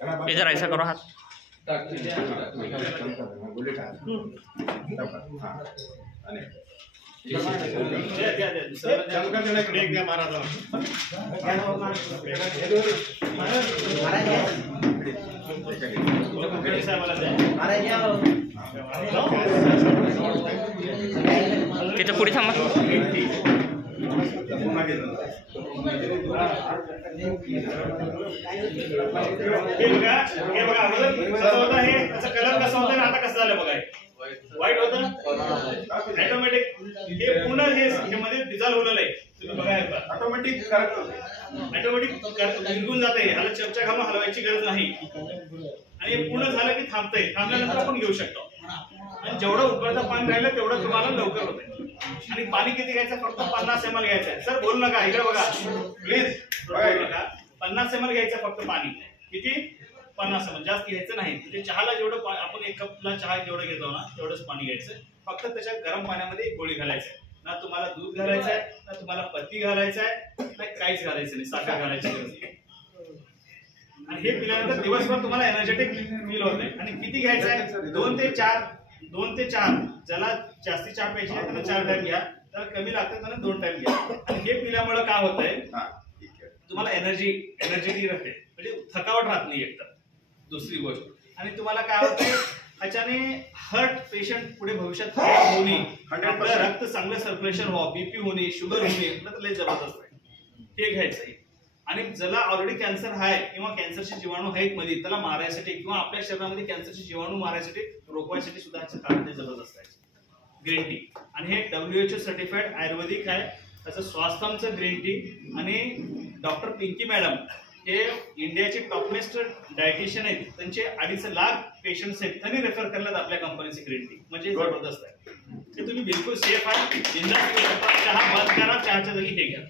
इधर ऐसा करो हाथ। तिथे पुढे थांबा। कलर कसा होता आणि आता कसं झालं बघा, व्हाईट होतं ऑटोमॅटिक, हे पूर्ण हे मध्ये डिझॉल्व होलेलं आहे। तुम्ही बघा ऑटोमॅटिक करेक्ट होतं, ऑटोमॅटिक निघून जाते, ह्याला चमचा घालून हलवायची गरज नाही आणि हे पूर्ण झालं की थांबतंय, थांबल्यानंतर आपण घेऊ शकतो। आणि जेवढं उकळतं पाणी राहिलं तेवढं तुम्हाला लवकर होतंय। आणि पाणी किती घ्यायचं, फक्त 50 ml घ्यायचं आहे। सर बोलू नका, इकडे बघा प्लीज, बोलू नका। 50 ml घ्यायचं फक्त पाणी, किती 50 ml, जास्त घ्यायचं नाही। म्हणजे चहाला जेवढं आपण एक कपला चहा जेवढं घेतो ना तेवढंच पाणी घ्यायचं। फक्त त्याच्या गरम पाण्यामध्ये एक गोळी घालायचं, ना तुम्हाला दूध घालायचं आहे, ना तुम्हाला पत्ती घालायचं आहे, ना काहीच घालायचं नाही, साखर घालायची गरज नाही। आणि हे पिल्यानंतर दिवसभर तुम्हाला एनर्जेटिक फील होत आहे। आणि किती घ्यायचं आहे, 2 ते 4, ज्याला जास्ती चहा प्यायची आहे त्याला 4 टाइम घ्या, त्याला कमी लागतं त्याला 2 टाइम घ्या। आणि हे पिल्यामुळे काय होतंय, तुम्हाला एनर्जी राहते, म्हणजे थकावट राहत नाही एकतर। दुसरी गोष्ट, आणि तुम्हाला काय होतंय, ह्याच्याने हार्ट पेशंट पुढे भविष्यात होणे, आपलं रक्त चांगलं सर्क्युलेशन व्हावं, बीपी होणे, शुगर होणे, तर लय जबरदस्त आहे हे घ्यायचं। आणि ज्याला ऑलरेडी कॅन्सर आहे किंवा कॅन्सरचे जीवाणू आहेत मध्ये, त्याला मारायसाठी किंवा आपल्या शरीरामध्ये कॅन्सरचे जीवाणू मारायसाठी, रोखवायसाठी सुद्धा ह्याचं काम ते जबरदस्त आहे ग्रीन टी। आणि हे WHO सर्टिफाईड आयुर्वेदिक आहे, त्याचं स्वास्थ्यमचं ग्रीन टी। आणि डॉक्टर पिंकी मॅडम हे इंडियाचे टॉपमोस्ट डायटिशियन आहेत, त्यांचे 2.5 लाख पेशंट्स आहेत, त्यांनी रेफर करल्यात आपल्या कंपनीचे ग्रीन टी, म्हणजे जबरदस्त आहे ते। तुम्ही बिलकुल सेफ आहे, चहा बंद करा, चहाच्या जागी हे घ्या,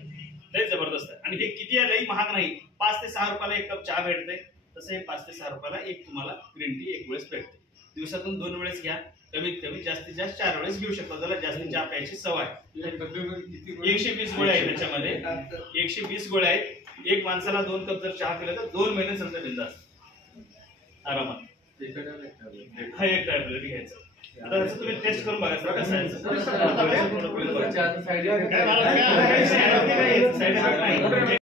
लय जबरदस्त आहे। आणि हे किती आहे, लई महाग नाही, 5 ते 6 रुपयाला एक कप चहा भेटते, तसं हे 5 ते 6 रुपयाला एक तुम्हाला ग्रीन टी एक वेळेस भेटते। दिवसातून 2 वेळेस घ्या, कमीत कमी जास्तीत जास्त 4 वेळेस घेऊ शकता, ज्याला जास्तीत चहा प्यायची सवय। 120 गोळ्या आहेत त्याच्यामध्ये, 120 गोळ्या आहेत। एक माणसाला 2 कप जर चहा पिला तर 2 महिने समजा बिंदास आरामात हा एक टॅबलेट घ्यायचं। आता त्याचं तुम्ही टेस्ट करून बघा कसं आहे, साईड इफेक्ट नाही।